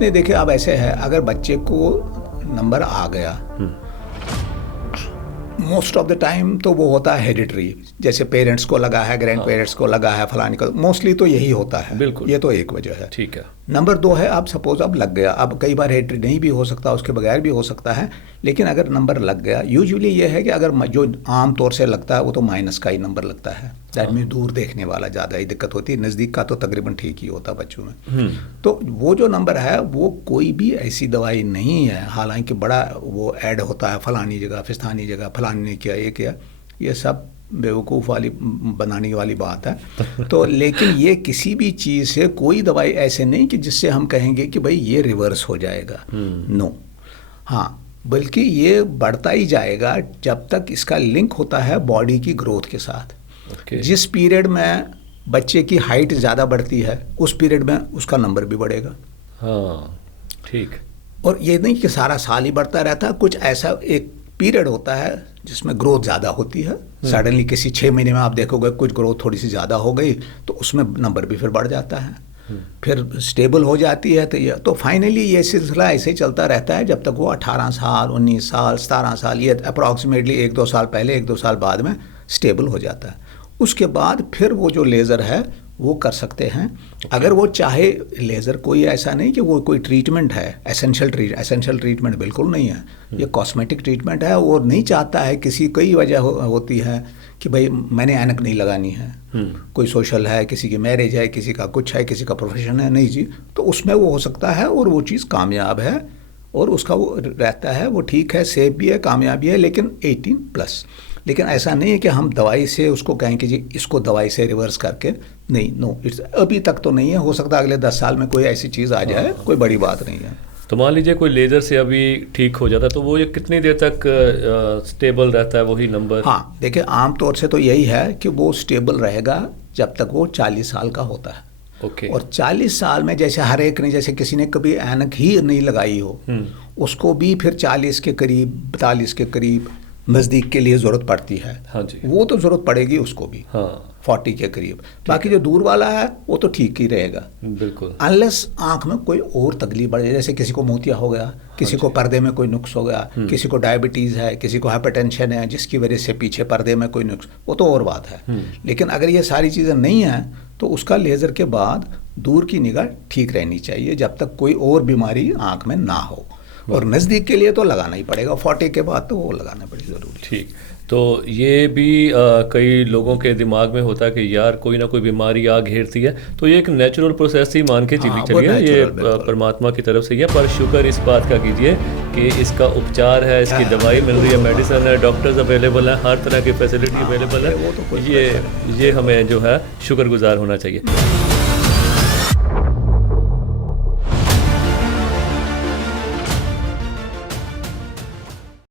नहीं देखिए, अब ऐसे है, अगर बच्चे को नंबर आ गया, मोस्ट ऑफ द टाइम तो वो होता है हेरिडिटरी, जैसे पेरेंट्स को लगा है, ग्रैंड पेरेंट्स को लगा है, फलानी को, मोस्टली तो यही होता है। बिल्कुल, ये तो एक वजह है। ठीक है। नंबर 2 है, अब सपोज अब लग गया, अब कई बार हेरिडिटरी नहीं भी हो सकता, उसके बगैर भी हो सकता है, लेकिन अगर नंबर लग गया, यूजुअली ये है कि अगर जो आम तौर से लगता है वो तो माइनस का ही नंबर लगता है, दैट मीन दूर देखने वाला ज़्यादा ही दिक्कत होती है, नज़दीक का तो तकरीबन ठीक ही होता बच्चों में। तो वो जो नंबर है वो कोई भी ऐसी दवाई नहीं है, हालांकि बड़ा वो ऐड होता है फलानी जगह, फिस्तानी जगह, फलानी ने किया, ये किया, ये सब बेवकूफ़ वाली बनाने वाली बात है। तो लेकिन ये किसी भी चीज़ से कोई दवाई ऐसे नहीं कि जिससे हम कहेंगे कि भाई ये रिवर्स हो जाएगा, नो। हाँ, बल्कि ये बढ़ता ही जाएगा जब तक इसका लिंक होता है बॉडी की ग्रोथ के साथ। जिस पीरियड में बच्चे की हाइट ज़्यादा बढ़ती है उस पीरियड में उसका नंबर भी बढ़ेगा। हाँ, ठीक। और ये नहीं कि सारा साल ही बढ़ता रहता, कुछ ऐसा एक पीरियड होता है जिसमें ग्रोथ ज़्यादा होती है, सडनली किसी 6 महीने में आप देखोगे कुछ ग्रोथ थोड़ी सी ज़्यादा हो गई तो उसमें नंबर भी फिर बढ़ जाता है, फिर स्टेबल हो जाती है। तो फाइनली ये सिलसिला ऐसे ही चलता रहता है जब तक वो 18 साल, 19 साल, 17 साल, ये अप्रॉक्सीमेटली 1-2 साल पहले 1-2 साल बाद में स्टेबल हो जाता है। उसके बाद फिर वो जो लेज़र है वो कर सकते हैं, अगर वो चाहे। लेज़र कोई ऐसा नहीं कि वो कोई ट्रीटमेंट है, एसेंशियल ट्रीटमेंट बिल्कुल नहीं है, ये कॉस्मेटिक ट्रीटमेंट है। वो नहीं चाहता है, किसी कई वजह होती है कि भाई मैंने ऐनक नहीं लगानी है, कोई सोशल है, किसी की मैरिज है, किसी का कुछ है, किसी का प्रोफेशन है, नहीं जी, तो उसमें वो हो सकता है और वो चीज़ कामयाब है और उसका वो रहता है, वो ठीक है, सेफ भी है, कामयाब भी है, लेकिन 18+। लेकिन ऐसा नहीं है कि हम दवाई से उसको कहें कि जी इसको दवाई से रिवर्स करके, नहीं, नो, इट्स अभी तक तो नहीं है। हो सकता है अगले 10 साल में कोई ऐसी चीज़ आ जाए, कोई बड़ी बात नहीं है। तो मान लीजिए कोई लेज़र से अभी ठीक हो जाता है तो वो ये कितनी देर तक स्टेबल रहता है वही नंबर? हाँ, देखिए आम तौर से तो यही है कि वो स्टेबल रहेगा जब तक वो 40 साल का होता है। और 40 साल में जैसे हर एक ने, जैसे किसी ने कभी ऐनक ही नहीं लगाई हो, उसको भी फिर 40 के करीब, 42 के करीब नज़दीक के लिए ज़रूरत पड़ती है। हाँ जी, वो तो ज़रूरत पड़ेगी उसको भी। हाँ, 40 के करीब। बाकी जो दूर वाला है वो तो ठीक ही रहेगा, बिल्कुल, अनलेस आँख में कोई और तकलीफ बढ़ जाए, जैसे किसी को मोतिया हो गया, किसी को पर्दे में कोई नुक्स हो गया, किसी को डायबिटीज़ है, किसी को हाइपरटेंशन है, जिसकी वजह से पीछे पर्दे में कोई नुक्स, वो तो और बात है। लेकिन अगर ये सारी चीज़ें नहीं हैं तो उसका लेज़र के बाद दूर की निगाह ठीक रहनी चाहिए जब तक कोई और बीमारी आँख में ना हो। और नज़दीक के लिए तो लगाना ही पड़ेगा, 40 के बाद तो वो लगाना बड़ी ज़रूरी। ठीक। तो ये भी कई लोगों के दिमाग में होता है कि यार कोई ना कोई बीमारी आ घेरती है, तो ये एक नेचुरल प्रोसेस ही मान के चलिए, ये परमात्मा की तरफ से ही है। पर शुक्र इस बात का कीजिए कि इसका उपचार है, इसकी दवाई मिल रही है, मेडिसिन है, डॉक्टर्स अवेलेबल हैं, हर तरह की फैसिलिटी अवेलेबल है। ये हमें जो है शुक्रगुजार होना चाहिए।